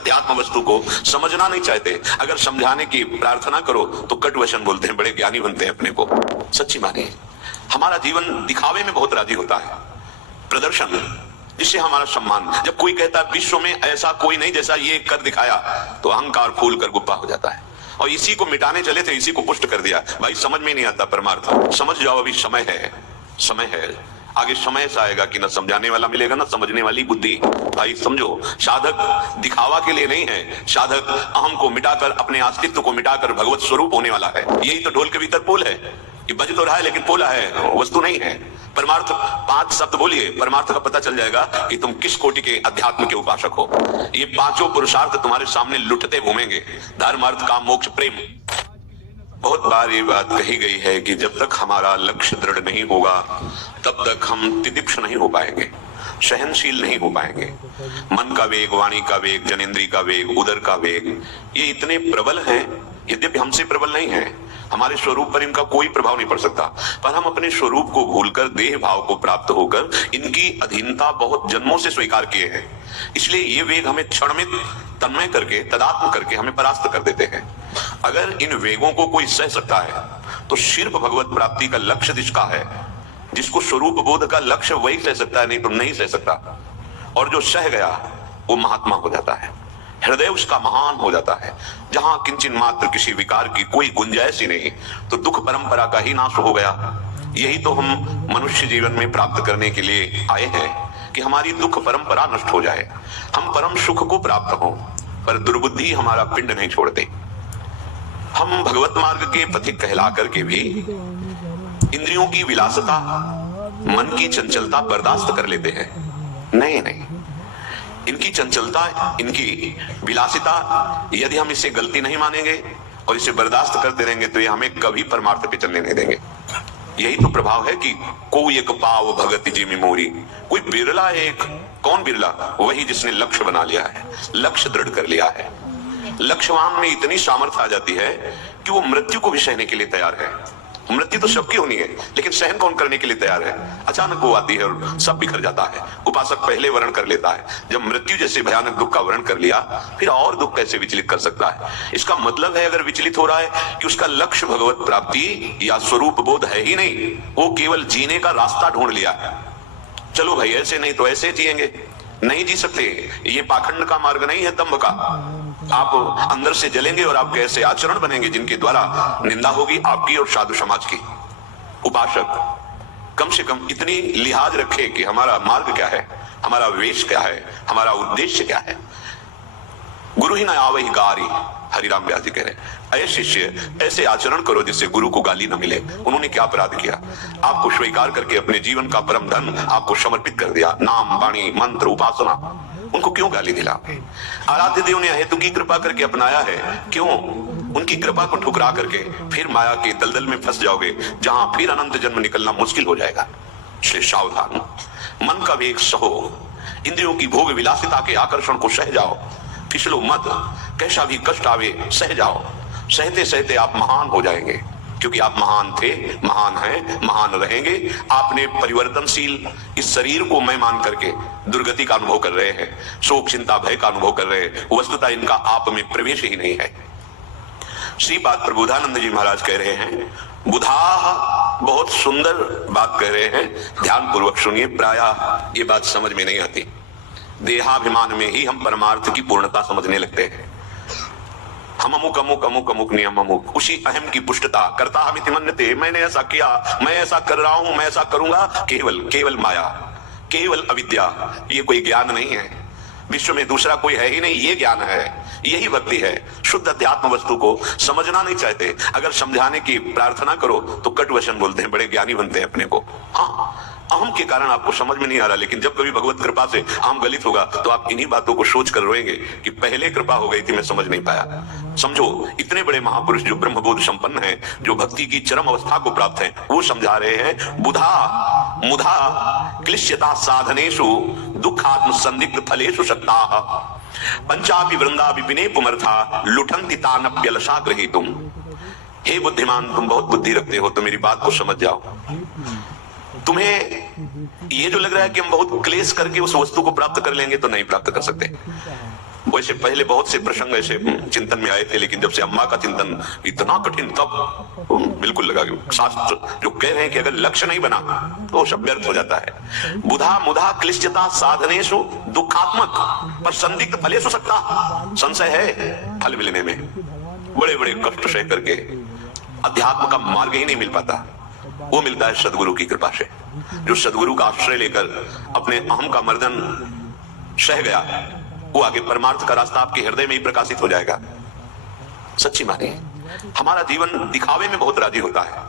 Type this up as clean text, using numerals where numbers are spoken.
अध्यात्म वस्तु को समझना नहीं चाहते, अगर समझाने की प्रार्थना करो तो कट वचन बोलते हैं, बड़े ज्ञानी बनते हैं अपने को। सच्ची मानिए, हमारा जीवन दिखावे में बहुत राजी होता है, प्रदर्शन, इससे हमारा सम्मान। जब कोई कहता है विश्व में ऐसा कोई नहीं जैसा ये कर दिखाया, तो अहंकार फूल कर गुप्पा हो जाता है। और इसी को मिटाने चले थे, इसी को पुष्ट कर दिया। भाई समझ में नहीं आता परमार्थ, समझ जाओ, अभी समय है, समय है। आगे समय ऐसा आएगा कि न समझाने वाला मिलेगा न समझने वाली बुद्धि। भाई समझो, साधक दिखावा के लिए नहीं है, साधक अहम को मिटाकर, अपने अस्तित्व को मिटाकर भगवत स्वरूप होने वाला है। यही तो ढोल के भीतर पोल है कि बज तो रहा है लेकिन पोला है, वस्तु नहीं है। परमार्थ 5 शब्द बोलिए, परमार्थ का पता चल जाएगा कि तुम किस कोटि के अध्यात्म के उपासक हो। ये 5 पुरुषार्थ तुम्हारे सामने लुटते घूमेंगे, धर्म, अर्थ, काम, मोक्ष, प्रेम। बहुत बार ये बात कही गई है कि जब तक हमारा लक्ष्य दृढ़ नहीं होगा तब तक हम तितिक्ष नहीं हो पाएंगे, सहनशील नहीं हो पाएंगे। मन का वेग, वाणी का वेग, जनेंद्री का वेग, उदर का वेग, ये इतने प्रबल हैं, यद्यपि हमसे प्रबल नहीं है। हमारे स्वरूप पर इनका कोई प्रभाव नहीं पड़ सकता, पर हम अपने स्वरूप को भूलकर देह भाव को प्राप्त होकर इनकी अधीनता बहुत जन्मों से स्वीकार किए हैं। इसलिए ये वेग हमें क्षण में तन्मय करके, तदात्म करके हमें परास्त कर देते हैं। अगर इन वेगों को कोई सह सकता है तो सिर्फ भगवत प्राप्ति का लक्ष्य जिसका है, जिसको स्वरूप बोध का लक्ष्य वही सह सकता है, नहीं तो नहीं सह सकता। और जो सह गया वो महात्मा हो जाता है, हृदय उसका महान हो जाता है। जहां किंचन मात्र किसी विकार की कोई गुंजाइश ही नहीं, तो दुख परंपरा का ही नाश हो गया। यही तो हम मनुष्य जीवन में प्राप्त करने के लिए आए हैं कि हमारी दुख परंपरा नष्ट हो जाए, हम परम सुख को प्राप्त हों। पर दुर्बुद्धि हमारा पिंड नहीं छोड़ते। हम भगवत मार्ग के पथिक कहला करके भी इंद्रियों की विलासता, मन की चंचलता बर्दाश्त कर लेते हैं। नहीं नहीं, इनकी चंचलता, इनकी विलासिता, यदि हम इसे गलती नहीं मानेंगे और इसे बर्दाश्त करते रहेंगे तो ये हमें कभी परमार्थ पे चलने नहीं देंगे। यही तो प्रभाव है कि कोई एक पाव भगति जी मेमोरी, कोई बिरला एक, कौन बिरला? वही जिसने लक्ष्य बना लिया है, लक्ष्य दृढ़ कर लिया है। लक्ष्यवान में इतनी सामर्थ्य आ जाती है कि वो मृत्यु को भी सहने के लिए तैयार है। मृत्यु तो सबकी होनी है, लेकिन सहन कौन करने के लिए तैयार है? अचानक वो आती है और सब बिखर जाता है। उपासक पहले वर्ण कर लेता है, जब मृत्यु जैसे भयानक दुख का वर्ण कर लिया फिर और दुख कैसे विचलित कर सकता है? इसका मतलब है अगर विचलित हो रहा है कि उसका लक्ष्य भगवत प्राप्ति या स्वरूप बोध है ही नहीं, वो केवल जीने का रास्ता ढूंढ लिया है। चलो भाई, ऐसे नहीं तो ऐसे जिएंगे, नहीं जी सकते। ये पाखंड का मार्ग नहीं है, दंभ का। आप अंदर से जलेंगे और आपके ऐसे आचरण बनेंगे जिनके द्वारा निंदा होगी आपकी और साधु समाज की। उपासक कम से कम इतनी लिहाज रखे कि हमारा मार्ग क्या है, हमारा वेश क्या है, हमारा उद्देश्य क्या है। गुरु ही न आवहि गारी, हरिराम व्यास जी कह रहे हैं, अय शिष्य ऐसे आचरण करो जिससे गुरु को गाली न मिले। उन्होंने क्या अपराध किया? आपको स्वीकार करके अपने जीवन का परम धन आपको समर्पित कर दिया, नाम, वाणी, मंत्र, उपासना, उनको क्यों गाली दिला? आराध्य देव ने हेतु की कृपा करके अपनाया है, क्यों? उनकी कृपा को ठुकरा करके फिर माया के दलदल में फंस जाओगे, जहां फिर अनंत जन्म निकलना मुश्किल हो जाएगा। इसलिए सावधान, मन का वेग सहो, इंद्रियों की भोग विलासिता के आकर्षण को सह जाओ, फिसलो मत, कैसा भी कष्ट आवे सह जाओ। सहते सहते आप महान हो जाएंगे, क्योंकि आप महान थे, महान हैं, महान रहेंगे। आपने परिवर्तनशील इस शरीर को मैं मान करके दुर्गति का अनुभव कर रहे हैं, शोक, चिंता, भय का अनुभव कर रहे हैं। वस्तुतः इनका आप में प्रवेश ही नहीं है। श्री बात प्रबोधानंद जी महाराज कह रहे हैं, बुधा बहुत सुंदर बात कह रहे हैं, ध्यान पूर्वक सुनिए। प्रायः ये बात समझ में नहीं आती। देहाभिमान में ही हम परमार्थ की पूर्णता समझने लगते हैं। हम अमुक अमुक अमुक अमुक नियम अमुक, उसी अहम की पुष्टता करता हम मन्यते, मैंने ऐसा किया, मैं ऐसा कर रहा हूं, मैं ऐसा करूंगा। केवल केवल माया, केवल अविद्या। ये कोई ज्ञान नहीं है, विश्व में दूसरा कोई है ही नहीं, ये ज्ञान है, यही भक्ति है। शुद्ध अध्यात्म वस्तु को समझना नहीं चाहते, अगर समझाने की प्रार्थना करो तो कट वचन बोलते हैं, बड़े ज्ञानी बनते हैं अपने को। हाँ, अहम के कारण आपको समझ में नहीं आ रहा, लेकिन जब कभी भगवत कृपा से अहम गलित होगा तो आप इन्हीं बातों को सोच कर रोएंगे कि पहले कृपा हो गई थी, मैं समझ नहीं पाया। समझो, इतने बड़े महापुरुष जो ब्रह्मबोध संपन्न हैं, जो भक्ति की चरम अवस्था को प्राप्त हैं, वो समझा रहे हैं, बुधा मुधा क्लिश्यता साधनेषु दुखात्म संदिग्ध फलेषु शक्ताः पंचापि वृंदापि विने पुमर्था लुठन्ति तानप्यलशा गृहीतुम। हे बुद्धिमान, तुम बहुत बुद्धि रखते हो, तो मेरी बात को समझ जाओ। तुम्हें ये जो लग रहा है कि हम बहुत क्लेश करके उस वस्तु को प्राप्त कर लेंगे, तो नहीं प्राप्त कर सकते। वैसे पहले बहुत से प्रसंग ऐसे चिंतन में आए थे, लेकिन जब से अम्मा का चिंतन इतना कठिन, तब बिल्कुल लगा कि शास्त्र जो कह रहे हैं कि अगर लक्ष्य नहीं बना तो सब व्यर्थ हो जाता है। बुधा मुधा क्लिश्चता साधनेषु दुखात्मक पर संदिग्ध फलेषु सकता, संशय है फल मिलने में। बड़े बड़े कष्ट सह करके अध्यात्म का मार्ग ही नहीं मिल पाता, वो मिलता है सदगुरु की कृपा से। जो सदगुरु का आश्रय लेकर अपने अहम का मर्दन सह गया, वो आगे परमार्थ का रास्ता आपके हृदय में ही प्रकाशित हो जाएगा। सच्ची मानिए, हमारा जीवन दिखावे में बहुत राजी होता है।